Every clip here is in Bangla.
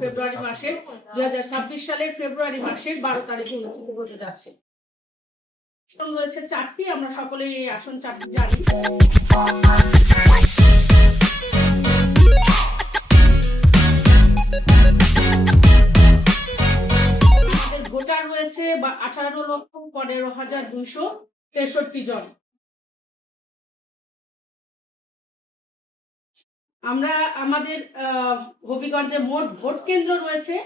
ফেব্রুয়ারি মাসের 2026 সালের ফেব্রুয়ারি মাসের 12 তারিখে অনুষ্ঠিত হতে যাচ্ছে। রয়েছে 4টি, আমরা সকলেই এই আসন 4টি জানি। ভোটার রয়েছে 18,15,263 জন। আমরা আমাদের হবিগঞ্জে মোট ভোট কেন্দ্র রয়েছে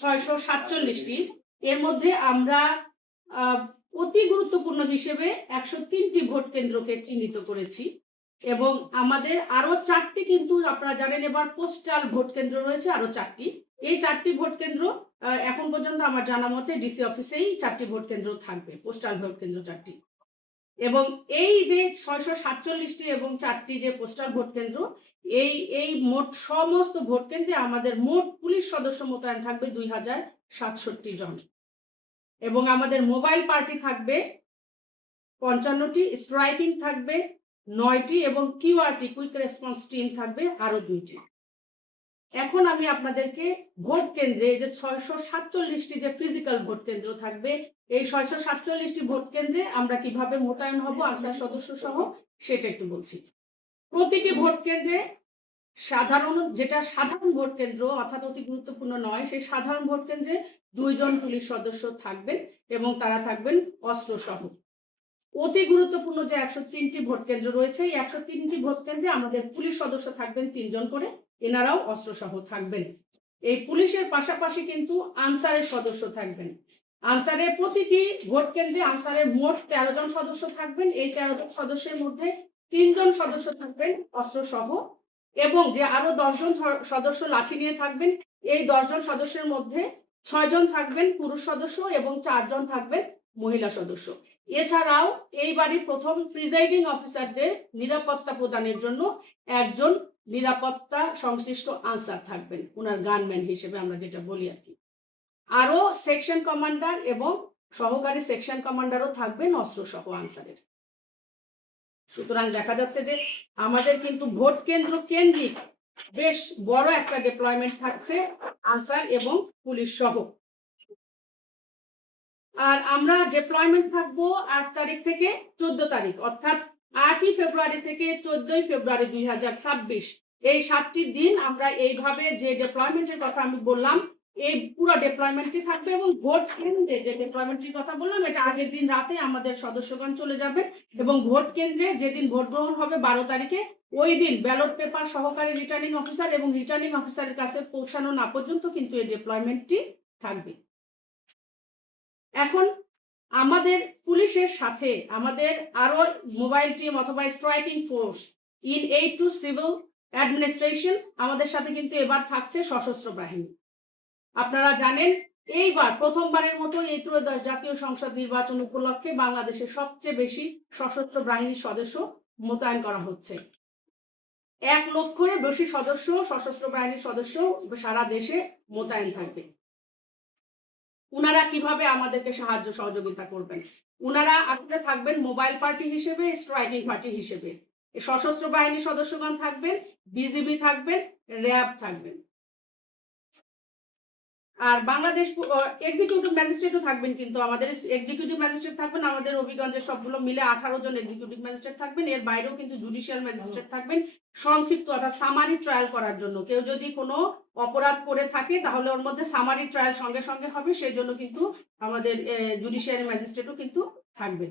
647টি। এর মধ্যে আমরা অতি গুরুত্বপূর্ণ হিসেবে 103টি ভোট কেন্দ্রকে চিহ্নিত করেছি এবং আমাদের আরো 4টি কিন্তু আপনারা জানেন এবার পোস্টাল ভোট কেন্দ্র রয়েছে আরো 4টি। এই 4টি ভোট কেন্দ্র এখন পর্যন্ত আমার জানা মতে ডিসি অফিসেই 4টি ভোট কেন্দ্র থাকবে, পোস্টাল ভোট কেন্দ্র 4টি। এবং এই যে 647টি এবং 4টি যে পোস্টাল ভোট কেন্দ্র, এই মোট সমস্ত ভোট কেন্দ্রে আমাদের মোট পুলিশ সদস্য মোতায়েন থাকবে 2067 জন এবং আমাদের মোবাইল পার্টি থাকবে 55টি, স্ট্রাইকিং থাকবে 9টি এবং কিউআরটি কুইক রেসপন্স টিম থাকবে আরো 2টি। এখন আমি আপনাদেরকে ভোট কেন্দ্রে যে 647টি যে ফিজিক্যাল ভোট কেন্দ্র থাকবে, এই 647টি ভোট কেন্দ্রে আমরা কিভাবে মোতায়েন হব আনসার সদস্য সহ সেটা একটু বলছি। প্রতিটি ভোট কেন্দ্রে সাধারণ ভোট কেন্দ্র অর্থাৎ অতি গুরুত্বপূর্ণ নয়, সেই সাধারণ ভোট কেন্দ্রে 2 জন পুলিশ সদস্য থাকবেন এবং তারা থাকবেন অস্ত্র সহ। অতি গুরুত্বপূর্ণ যে 103টি ভোট কেন্দ্র রয়েছে, এই 103টি ভোট কেন্দ্রে আমাদের পুলিশ সদস্য থাকবেন 3 জন করে, এনারাও অস্ত্র সহ থাকবেন। এই পুলিশের পাশাপাশি কিন্তু আনসারের সদস্য থাকবেন। আনসারের প্রতিটি ভোট কেন্দ্রে আনসারের মোট 13 জন সদস্য থাকবেন। এই 13 জন সদস্যের মধ্যে 3 জন সদস্য থাকবেন অস্ত্র সহ এবং যে আরো 10 জন সদস্য লাঠি নিয়ে থাকবেন, এই 10 জন সদস্যের মধ্যে 6 জন থাকবেন পুরুষ সদস্য এবং 4 জন থাকবেন মহিলা সদস্য। এছাড়াও এই বাড়ির প্রথম প্রিজাইডিং অফিসারদের নিরাপত্তা প্রদানের জন্য একজন নিরাপত্তা সংশ্লিষ্ট আনসার থাকবেন, ওনার গানম্যান হিসেবে আমরা যেটা বলি আর কি। আরো সেকশন কমান্ডার এবং সহকারী সেকশন কমান্ডারও থাকবেন অস্ত্র সহ আনসারের। সুতরাং দেখা যাচ্ছে যে আমাদের কিন্তু ভোট কেন্দ্র কেন্দ্রিক বেশ বড় একটা ডিপ্লয়মেন্ট থাকছে আনসার এবং পুলিশ সহ। আর আমরা ডিপ্লয়মেন্ট থাকবো 8 তারিখ থেকে 14 তারিখ, অর্থাৎ 8ই ফেব্রুয়ারি থেকে 14ই ফেব্রুয়ারি 2026, এই 7টি দিন আমরা এইভাবে যে ডিপ্লয়মেন্টের কথা আমি বললাম এই পুরো ডিপ্লয়মেন্টটি থাকবে এবং ভোট কেন্দ্রে যে ডিপ্লয়মেন্টের কথা বললাম এটা আগের দিন রাতে আমাদের সদস্যগণ চলে যাবে এবং ভোট কেন্দ্রে যেদিন ভোট গ্রহণ হবে 12 তারিখে ওই দিন ব্যালট পেপার সহকারী রিটার্নিং অফিসার এবং রিটার্নিং অফিসারের কাছে পৌঁছানো না পর্যন্ত কিন্তু এই ডিপ্লয়মেন্টটি থাকবে। এখন আমাদের পুলিশের সাথে আমাদের আরো মোবাইল টিম অথবা striking force in aid two civil administration আমাদের সাথে কিন্তু এবার থাকছে সশস্ত্র বাহিনী। আপনারা জানেন এইবার প্রথমবারের মতো এই ত্রয়োদশ জাতীয় সংসদ নির্বাচন উপলক্ষে বাংলাদেশের সবচেয়ে বেশি সশস্ত্র বাহিনীর সদস্য মোতায়েন করা হচ্ছে। 1 লক্ষের বেশি সদস্য সশস্ত্র বাহিনীর সদস্য সারা দেশে মোতায়েন থাকবে। উনারা কিভাবে আমাদেরকে সাহায্য সহযোগিতা করবেন? উনারা আসলে থাকবেন মোবাইল পার্টি হিসেবে, স্ট্রাইকিং পার্টি হিসেবে। সশস্ত্র বাহিনী সদস্যগণ থাকবেন, বিজিবি থাকবেন, র্যাব থাকবেন, আর বাংলাদেশ এক্সিকিউটিভ ম্যাজিস্ট্রেটও থাকবেন। কিন্তু আমাদের এক্সিকিউটিভ ম্যাজিস্ট্রেট থাকবেন আমাদের হবিগঞ্জের সবগুলো মিলে 18 জন এক্সিকিউটিভ ম্যাজিস্ট্রেট থাকবেন। এর বাইরেও কিন্তু জুডিশিয়াল ম্যাজিস্ট্রেট থাকবেন সংক্ষিপ্ত অর্থাৎ সামারি ট্রায়াল করার জন্য। কেউ যদি কোনো অপরাধ করে থাকে তাহলে ওর মধ্যে সামারি ট্রায়াল সঙ্গে সঙ্গে হবে, সেই জন্য কিন্তু আমাদের জুডিশিয়ারি ম্যাজিস্ট্রেটও কিন্তু থাকবেন।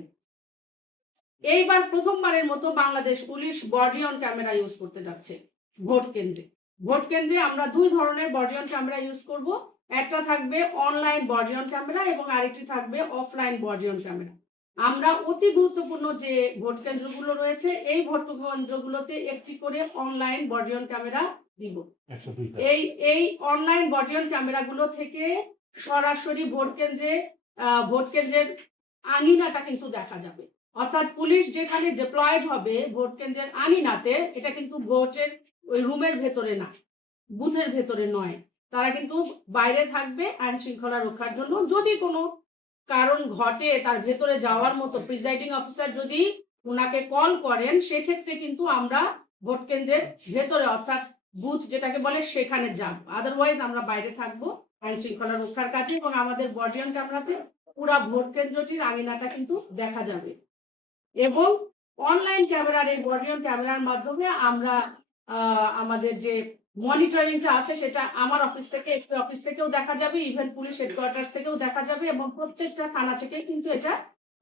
এইবার প্রথমবারের মতো Bangladesh police body on camera use করতে যাচ্ছে ভোট কেন্দ্রে। ভোট কেন্দ্রে আমরা 2 ধরনের বডি অন ক্যামেরা ইউজ করব। একটা থাকবে অনলাইন বডি অন ক্যামেরা এবং আরেকটি থাকবে অফলাইন বডি অন ক্যামেরা। আমরা অতি গুরুত্বপূর্ণ যে ভোট কেন্দ্রগুলো রয়েছে এই ভোট কেন্দ্রগুলোতে একটি করে অনলাইন বডি অন ক্যামেরা দিব। এই অনলাইন বডি অন ক্যামেরাগুলো থেকে সরাসরি ভোট কেন্দ্রের আঙিনাটা কিন্তু দেখা যাবে, অর্থাৎ পুলিশ যেখানে ডিপ্লয়েড হবে ভোট কেন্দ্রের আঙিনাতে, এটা কিন্তু ভোটের ওই রুমের ভেতরে না, বুথের ভেতরে নয়, তারা কিন্তু বাইরে থাকবে আইন শৃঙ্খলা রক্ষার জন্য। যদি কোনো কারণ ঘটে তার ভেতরে যাওয়ার মতো প্রিজাইডিং অফিসার যদি ওনাকে কল করেন সেক্ষেত্রে কিন্তু আমরা ভোট কেন্দ্রের ভেতরে অর্থাৎ বুথ যেটাকে বলে সেখানে যাব, আদারওয়াইজ আমরা বাইরে থাকবো আইন শৃঙ্খলা রক্ষার কাজে। এবং আমাদের বডিয়ন ক্যামেরাতে পুরা ভোট কেন্দ্রটির আঙিনাটা কিন্তু দেখা যাবে। এবং অনলাইন ক্যামেরার এই বডিয়ন ক্যামেরার মাধ্যমে আমরা আমাদের যে মনিটরিংটা আছে সেটা আমার অফিস থেকে, এসপি অফিস থেকেও দেখা যাবে, ইভেন পুলিশ হেডকোয়ার্টার্স থেকেও দেখা যাবে, এবং প্রত্যেকটা থানা থেকে কিন্তু এটা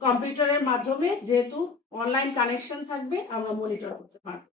কম্পিউটারের মাধ্যমে, যেহেতু অনলাইন কানেকশন থাকবে, আমরা মনিটর করতে পারবো।